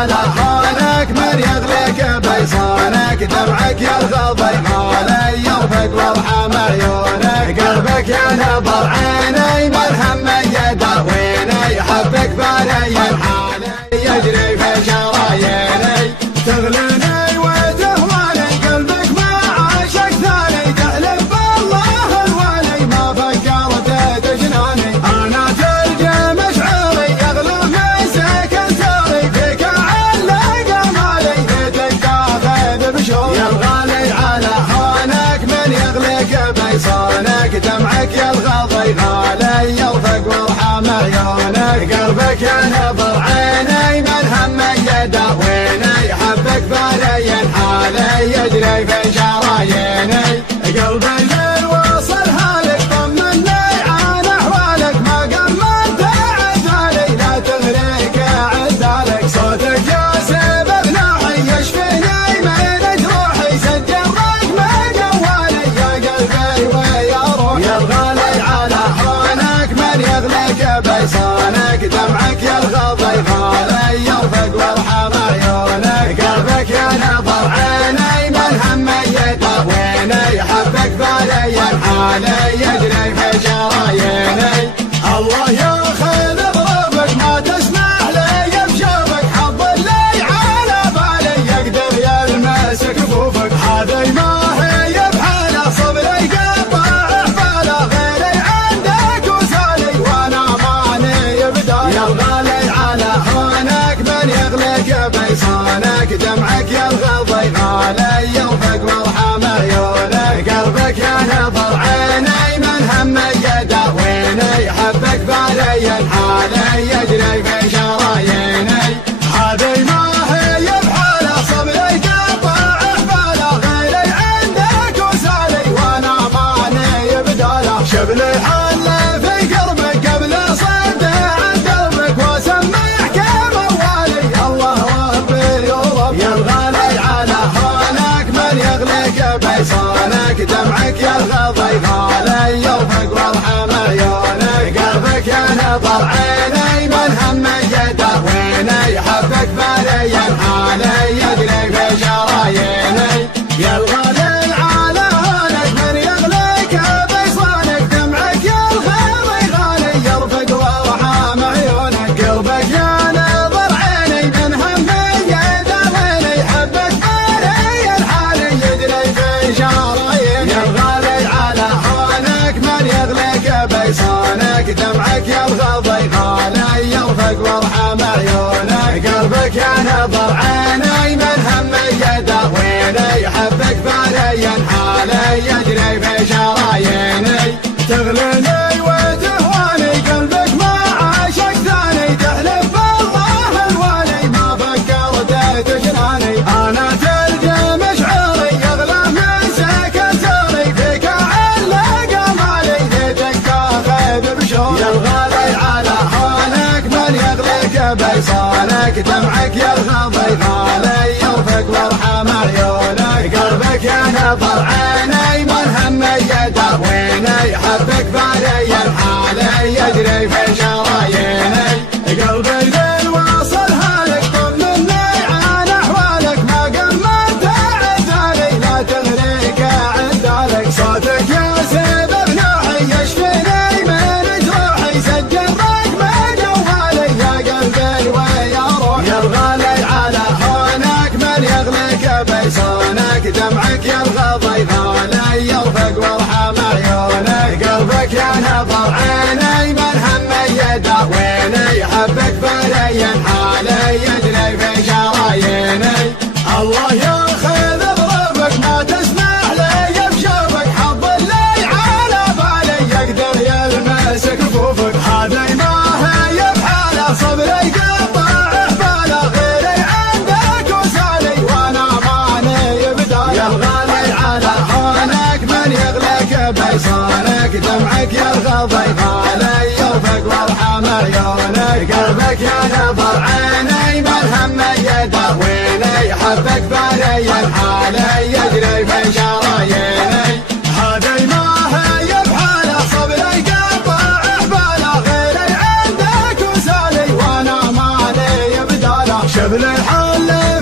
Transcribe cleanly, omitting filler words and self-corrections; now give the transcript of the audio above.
على هونك من يغلق بيصانك دمعك يرغب يغالي يرفق وارحم عيونك قلبك ينبض عيني من هم يداويني حبك بالي حالي يجري في شراييني تغليني وتهواني قلبك ما عاشق ثاني تحلف بالله الوالي ما فكرت تجناني انا تلقى مشعري يغلى من سكن ساري فيك علق مالي بيتك تاخذ بشوي يا الغالي على هونك من يغلق بيصانك دمعك يلغض يغالي يرفق وارحم عيونك قلبك ينبض عيني من هم يداويني حبك بالي حالي يجري في شراييني قلبي للوصل هالك طمني عن احوالك ما قمنت عدالي لا تغريك عدالك صوتك يا سبب نوحي يشفيني من جروحي سجل رقم جوالي يا قلبي ويا روحي يا الغالي على هونك من يغلق بيصانك دمعك يرغض يغالي يرفق وارحم عيونك قلبك ينبض عيني من هم يداويني حبك بالي حالي يجري في شراييني الله ياخذ ضربك ما تسمح لي بشوفك حظ اللي على بالي يقدر يلمس كفوفك هذه ما هي بحاله صبري قطع حباله غيري عندك وسالي وانا ماني بدالي يا الغالي على هونك من يغلق بيصانك دمعك يرغض يغالي يرفق وارحم عيونك قلبك ينبض عيني من هم يداويني حبك بالي حالي يجري في شراييني هذه ما هي بحاله صبري قطع حباله غيري عندك وسالي وانا ماني بداله شبلي حل في قربك قبل صد عن دربك واسمعك موالي الله ربي يرب يا الغالي على هونك من يغلق بيصانك دمعك يرغض يغالي يرفق وارحم عيونك قلبك ينبض عيني من هم يداويني حبك بالي حالي يجري في شراييني يا الغالي على هونك من يغلق بيصانك دمعك يرغض يغالي يرفق وارحم عيونك قلبك ينبض عيني من هم يداويني حبك بالي حالي يجري في شراييني يا الغالي على هونك من يغلق بيصانك دمعك يرغض يغالي يرفق وارحم عيونك قلبك ينبض عيني من هم يداويني حبك بالي حالي يجري في شراييني تغليني وتهواني قلبك ما عاشق ثاني تحلف بالله الوالي ما فكرت تجناني انا تلقى مشعري يغلى من سكن ساري فيك علق مالي ليتك تاخذ بشوي يا الغالي على هونك من يغلق بيصانك دمعك يرغض يغالي يرفق وارحم عيونك قلبك ينبض عيني من هم يداويني حبك بالي حالي يجري في شراييني قلبي للوصل هالك طمني عن احوالك ما قمنت عدالي لا تغريك عدالك صوتك يا سبب نوحي يشفيني من جروحي سجل رقم جوالي يا قلبي ويا روحي يا الغالي على هونك من يغلق بيصانك دمعك يرغض يغالي يرفق وارحم عيونك قلبك ينبض عيني من هم يداويني حبك بالي حالي يجري في شراييني الله ياخذ ضربك ما تسمح لي بشوفك حظ اللي على بالي يقدر يلمس كفوفك هذه ما هي بحاله صبري قطع حباله غيري عندك وسالي وانا ماني بدالي يا الغالي على هونك من يغلق بيصانك دمعك يرغض يغالي يرفق وارحم عيونك قلبك ينبض عيني من هم يداويني حبك بالي حالي يجري في شراييني هذه ما هي بحاله صبري قطع حباله غيري عندك وسالي وانا ماني بداله مثل الحلة